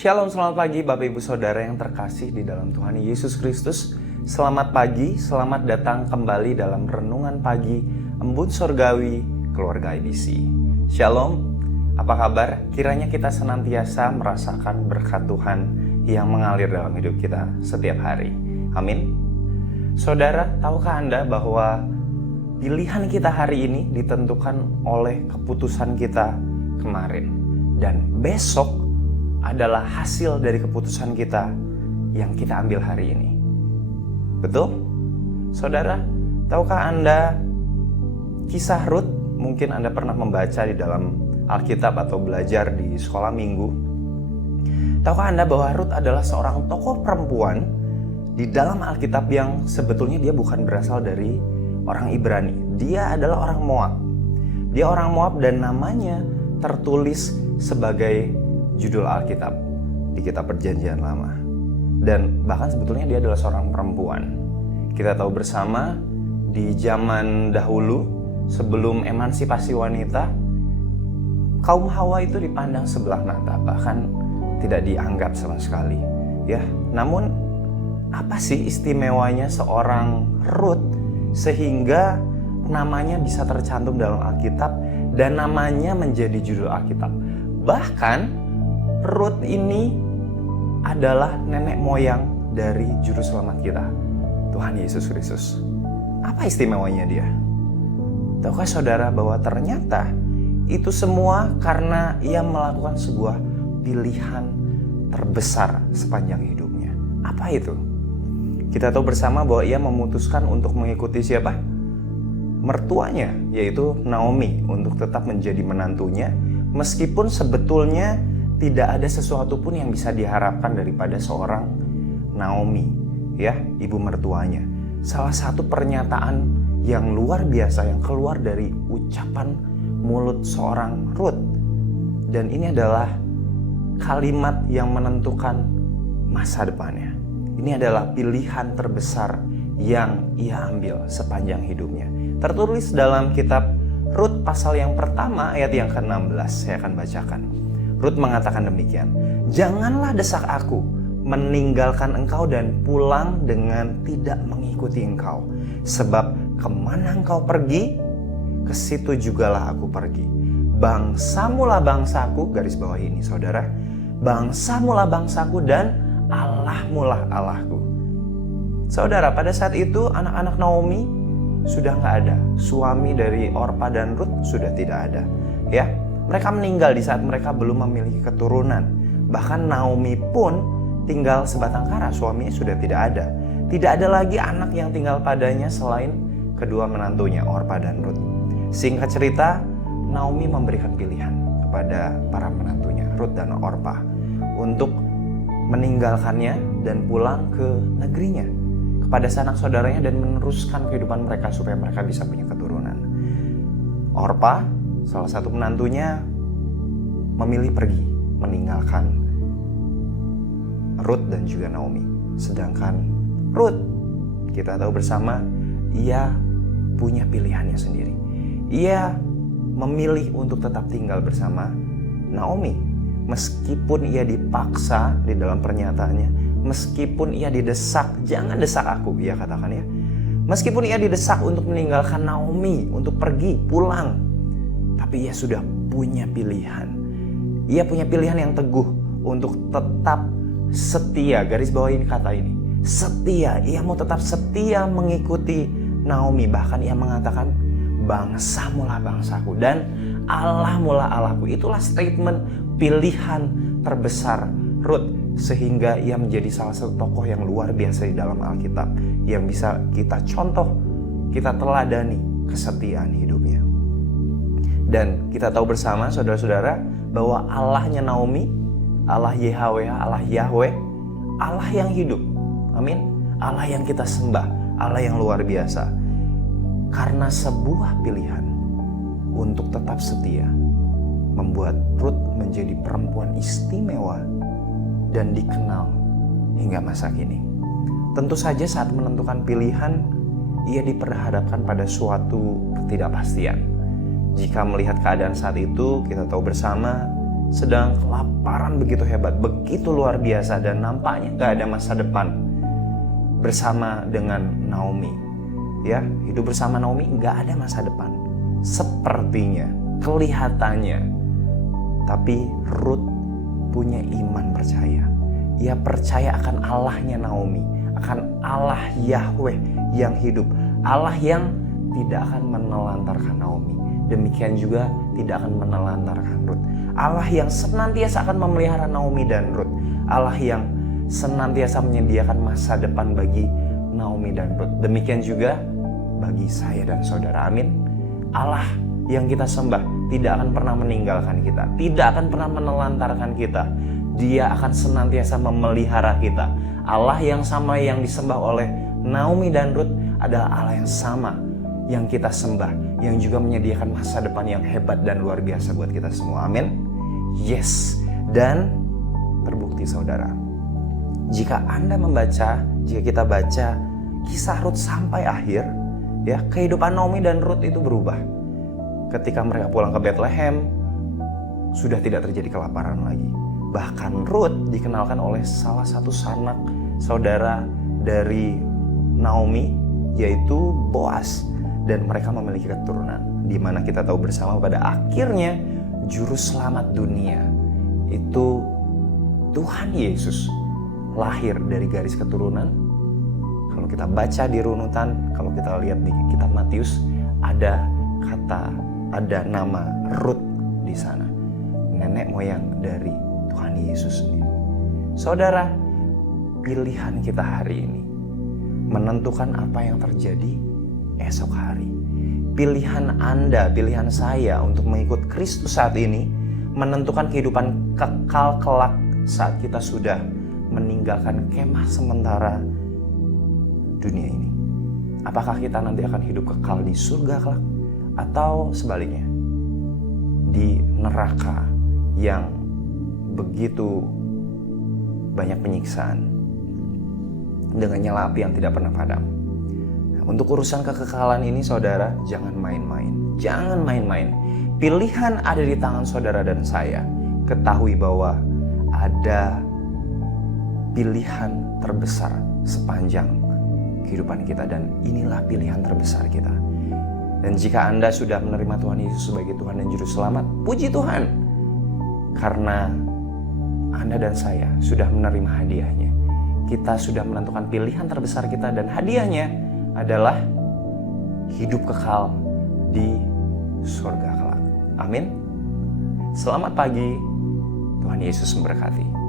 Shalom, selamat pagi Bapak Ibu Saudara yang terkasih di dalam Tuhan Yesus Kristus. Selamat pagi, selamat datang kembali dalam Renungan Pagi Embun Surgawi Keluarga IBC. Shalom, apa kabar? Kiranya kita senantiasa merasakan berkat Tuhan yang mengalir dalam hidup kita setiap hari. Amin. Saudara, tahukah Anda bahwa pilihan kita hari ini ditentukan oleh keputusan kita kemarin, dan besok adalah hasil dari keputusan kita yang kita ambil hari ini. Betul? Saudara, tahukah Anda kisah Rut? Mungkin Anda pernah membaca di dalam Alkitab atau belajar di sekolah minggu. Tahukah Anda bahwa Rut adalah seorang tokoh perempuan di dalam Alkitab yang sebetulnya dia bukan berasal dari orang Ibrani. Dia adalah orang Moab. Dia orang Moab dan namanya tertulis sebagai judul Alkitab di kitab Perjanjian Lama. Dan bahkan sebetulnya dia adalah seorang perempuan. Kita tahu bersama di zaman dahulu sebelum emansipasi wanita, kaum Hawa itu dipandang sebelah mata, bahkan tidak dianggap sama sekali. Ya, namun apa sih istimewanya seorang Rut sehingga namanya bisa tercantum dalam Alkitab dan namanya menjadi judul Alkitab? Bahkan Rut ini adalah nenek moyang dari juru selamat kita, Tuhan Yesus Kristus. Apa istimewanya dia? Tahukah saudara bahwa ternyata itu semua karena ia melakukan sebuah pilihan terbesar sepanjang hidupnya. Apa itu? Kita tahu bersama bahwa ia memutuskan untuk mengikuti siapa? Mertuanya, yaitu Naomi, untuk tetap menjadi menantunya, meskipun sebetulnya tidak ada sesuatu pun yang bisa diharapkan daripada seorang Naomi, ya, ibu mertuanya. Salah satu pernyataan yang luar biasa yang keluar dari ucapan mulut seorang Rut. Dan ini adalah kalimat yang menentukan masa depannya. Ini adalah pilihan terbesar yang ia ambil sepanjang hidupnya. Tertulis dalam kitab Rut pasal yang pertama ayat yang ke-16, saya akan bacakan. Rut mengatakan demikian, "Janganlah desak aku meninggalkan engkau dan pulang dengan tidak mengikuti engkau. Sebab kemana engkau pergi, ke situ jugalah aku pergi. Bangsamulah bangsaku," garis bawah ini saudara, "bangsamulah bangsaku dan Allahmulah Allahku." Saudara, pada saat itu anak-anak Naomi sudah nggak ada. Suami dari Orpa dan Rut sudah tidak ada. Ya, mereka meninggal di saat mereka belum memiliki keturunan. Bahkan Naomi pun tinggal sebatang kara, suaminya sudah tidak ada. Tidak ada lagi anak yang tinggal padanya selain kedua menantunya, Orpa dan Rut. Singkat cerita, Naomi memberikan pilihan kepada para menantunya, Rut dan Orpa, untuk meninggalkannya dan pulang ke negerinya, kepada sanak saudaranya, dan meneruskan kehidupan mereka supaya mereka bisa punya keturunan. Orpa, salah satu menantunya, memilih pergi meninggalkan Rut dan juga Naomi. Sedangkan Rut, kita tahu bersama, ia punya pilihannya sendiri. Ia memilih untuk tetap tinggal bersama Naomi. Meskipun ia dipaksa di dalam pernyataannya, meskipun ia didesak, "Jangan desak aku," ia katakan ya. Meskipun ia didesak untuk meninggalkan Naomi, untuk pergi, pulang, tapi ia sudah punya pilihan. Ia punya pilihan yang teguh untuk tetap setia. Garis bawah ini kata ini, setia. Ia mau tetap setia mengikuti Naomi. Bahkan ia mengatakan, "Bangsamulah bangsaku dan Allahmulah Allahku." Itulah statement pilihan terbesar Rut, sehingga ia menjadi salah satu tokoh yang luar biasa di dalam Alkitab yang bisa kita contoh, kita teladani kesetiaan hidupnya. Dan kita tahu bersama saudara-saudara bahwa Allahnya Naomi, Allah YHWH, Allah Yahweh, Allah yang hidup. Amin. Allah yang kita sembah, Allah yang luar biasa. Karena sebuah pilihan untuk tetap setia membuat Rut menjadi perempuan istimewa dan dikenal hingga masa kini. Tentu saja saat menentukan pilihan, ia diperhadapkan pada suatu ketidakpastian. Jika melihat keadaan saat itu, kita tahu bersama sedang kelaparan begitu hebat, begitu luar biasa, dan nampaknya gak ada masa depan bersama dengan Naomi. Ya, hidup bersama Naomi gak ada masa depan. Sepertinya, kelihatannya. Tapi Ruth punya iman percaya. Ia percaya akan Allahnya Naomi, akan Allah Yahweh yang hidup, Allah yang tidak akan menelantarkan Naomi. Demikian juga tidak akan menelantarkan Ruth. Allah yang senantiasa akan memelihara Naomi dan Ruth. Allah yang senantiasa menyediakan masa depan bagi Naomi dan Ruth. Demikian juga bagi saya dan saudara. Amin. Allah yang kita sembah tidak akan pernah meninggalkan kita, tidak akan pernah menelantarkan kita. Dia akan senantiasa memelihara kita. Allah yang sama yang disembah oleh Naomi dan Ruth adalah Allah yang sama yang kita sembah, yang juga menyediakan masa depan yang hebat dan luar biasa buat kita semua. Amin. Yes. Dan terbukti saudara, jika kita baca kisah Ruth sampai akhir, ya, kehidupan Naomi dan Ruth itu berubah. Ketika mereka pulang ke Bethlehem, sudah tidak terjadi kelaparan lagi. Bahkan Ruth dikenalkan oleh salah satu sanak saudara dari Naomi, yaitu Boaz, dan mereka memiliki keturunan, di mana kita tahu bersama pada akhirnya juru selamat dunia itu Tuhan Yesus lahir dari garis keturunan. Kalau kita baca di runutan, kalau kita lihat di kitab Matius, ada nama Ruth di sana, nenek moyang dari Tuhan Yesus sendiri. Saudara, pilihan kita hari ini menentukan apa yang terjadi esok hari. Pilihan Anda, pilihan saya untuk mengikut Kristus saat ini menentukan kehidupan kekal kelak saat kita sudah meninggalkan kemah sementara dunia ini. Apakah kita nanti akan hidup kekal di surga kelak, atau sebaliknya di neraka yang begitu banyak penyiksaan dengan nyala api yang tidak pernah padam. Untuk urusan kekekalan ini saudara, jangan main-main. Jangan main-main. Pilihan ada di tangan saudara dan saya. Ketahui bahwa ada pilihan terbesar sepanjang kehidupan kita, dan inilah pilihan terbesar kita. Dan jika Anda sudah menerima Tuhan Yesus sebagai Tuhan dan Juru Selamat, puji Tuhan. Karena Anda dan saya sudah menerima hadiahnya. Kita sudah menentukan pilihan terbesar kita, dan hadiahnya adalah hidup kekal di surga kelak. Amin. Selamat pagi. Tuhan Yesus memberkati.